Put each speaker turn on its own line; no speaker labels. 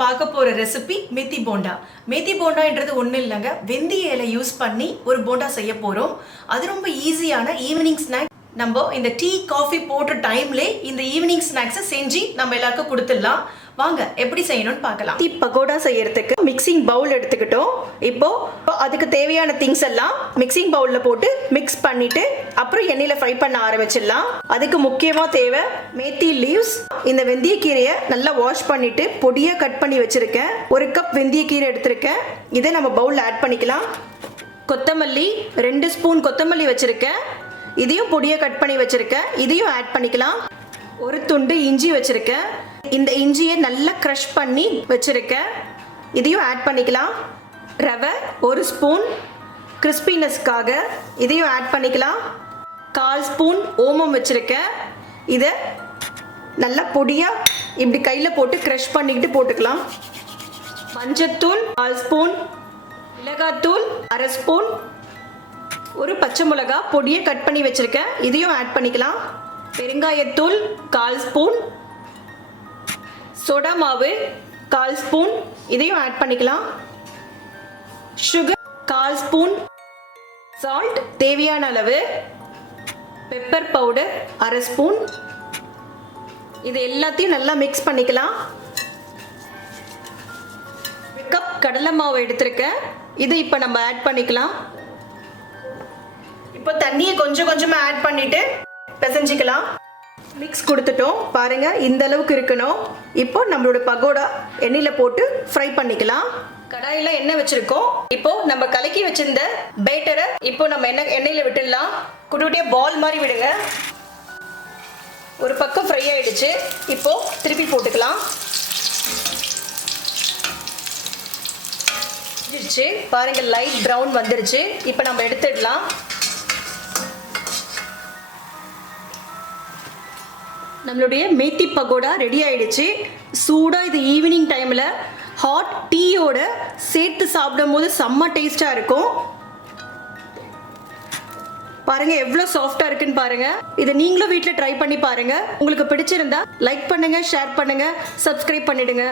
பார்க்க போற ரெசிபி மெத்தி போண்டா. மெத்தி போண்டான்றது ஒன்றும் இல்லைங்க. வெந்தய இலை யூஸ் பண்ணி ஒரு போண்டா செய்ய போறோம். அது ரொம்ப ஈஸியான ஈவினிங் ஸ்நாக் நம்ம இந்த டீ காஃபி போடுற டைம்ல இந்த ஈவினிங் ஸ்நாக்ஸை செஞ்சு நம்ம எல்லாருக்கும் கொடுத்துடலாம். வாங்க எப்படி செய்யணும்னு பார்க்கலாம். டீ பகோடா செய்யறதுக்கு மிக்சிங் பவுல் எடுத்துக்கிட்டோம். இப்போ இப்போ அதுக்கு தேவையான திங்ஸ் எல்லாம் மிக்சிங் பவுல்ல போட்டு மிக்ஸ் பண்ணிட்டு அப்புறம் எண்ணெயில ஃப்ரை பண்ண ஆரம்பிச்சிடலாம். அதுக்கு முக்கியமா தேவை மேத்தி லீவ்ஸ் இந்த வெந்தயக்கீரையை நல்லா வாஷ் பண்ணிட்டு பொடியா கட் பண்ணி வச்சிருக்கேன். ஒரு கப் வெந்தயக்கீரை எடுத்திருக்கேன். இதை நம்ம பவுல்ல ஆட் பண்ணிக்கலாம். கொத்தமல்லி ரெண்டு ஸ்பூன் கொத்தமல்லி வச்சிருக்கேன். இதையும் பொடியை கட் பண்ணி வச்சிருக்கேன். இதையும் ஆட் பண்ணிக்கலாம். ஒரு துண்டு இஞ்சி வச்சிருக்கேன். இந்த இஞ்சியை நல்லா க்ரஷ் பண்ணி வச்சிருக்கேன் இதையும் ஆட் பண்ணிக்கலாம். ரவை ஒரு ஸ்பூன் கிறிஸ்பினஸ்க்காக இதையும் ஆட் பண்ணிக்கலாம். கால் ஸ்பூன் ஓமம் வச்சுருக்கேன் இதை நல்லா பொடியாக இப்படி கையில் போட்டு க்ரஷ் பண்ணிக்கிட்டு போட்டுக்கலாம். மஞ்சத்தூள் கால் ஸ்பூன் மிளகாத்தூள் அரை ஸ்பூன் ஒரு பச்சை மிளகா பொடியை கட் பண்ணி வச்சுருக்கேன் இதையும் ஆட் பண்ணிக்கலாம். பெருங்காயத்தூள் கால் ஸ்பூன் சோடா மாவு கால் ஸ்பூன். இதையும் ஆட் பண்ணிக்கலாம். சுகர் கால் ஸ்பூன். சால்ட் தேவையான அளவு. பெப்பர் பவுடர் அரை ஸ்பூன். இது எல்லாத்தையும் நல்லா மிக்ஸ் பண்ணிக்கலாம். கப் கடலை மாவு எடுத்திருக்கேன். இது இப்போ நம்ம ஆட் பண்ணிக்கலாம். இப்போ தண்ணியை கொஞ்சம் கொஞ்சமாக ஆட் பண்ணிட்டு பிசைஞ்சிக்கலாம். மிக்ஸ் கொடுத்துட்டோம். பாருங்க இந்த அளவுக்கு இருக்கணும். இப்போ நம்மளோட பகோடா எண்ணெயில் போட்டு ஃப்ரை பண்ணிக்கலாம். கடாயில் எண்ணெய் வச்சிருக்கோம். இப்போ நம்ம கலக்கி வச்சிருந்த பேட்டரை இப்போ நம்ம எண்ணெய் எண்ணெயில் விட்டுடலாம். குட்டியே பால் மாதிரி விடுங்க. ஒரு பக்கம் ஃப்ரை ஆயிடுச்சு. இப்போ திருப்பி போட்டுக்கலாம். பாருங்க லைட் ப்ரௌன் வந்துருச்சு. இப்போ நம்ம எடுத்துடலாம். நம்மளுடைய மேத்தி பகோடா ரெடி ஆயிடுச்சு. சூடாக இது ஈவினிங் டைமில் ஹாட் டீயோட சேர்த்து சாப்பிடும் போது செம்ம டேஸ்டாக இருக்கும். பாருங்க எவ்வளோ சாஃப்டா இருக்குன்னு பாருங்க. இதை நீங்களும் வீட்டில் ட்ரை பண்ணி பாருங்க. உங்களுக்கு பிடிச்சிருந்தா லைக் பண்ணுங்க ஷேர் பண்ணுங்க சப்ஸ்கிரைப் பண்ணிடுங்க.